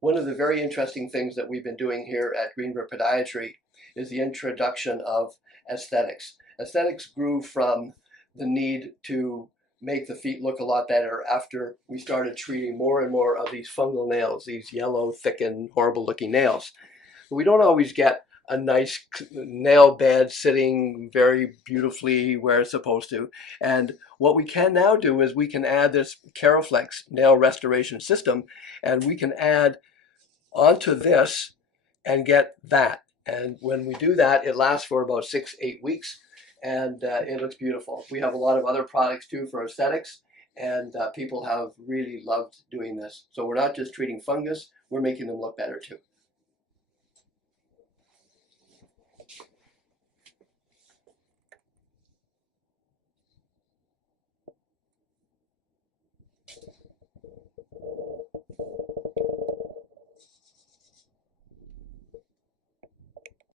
One of the very interesting things that we've been doing here at Greenberg Podiatry is the introduction of aesthetics. Aesthetics grew from the need to make the feet look a lot better after we started treating more and more of these fungal nails, these yellow, thickened, horrible looking nails. But we don't always get a nice nail bed sitting very beautifully where it's supposed to. And what we can now do is we can add this Caroflex nail restoration system, and we can add onto this and get that. And when we do that, it lasts for about 6-8 weeks, and it looks beautiful. We have a lot of other products too for aesthetics, and people have really loved doing this. So we're not just treating fungus, we're making them look better too.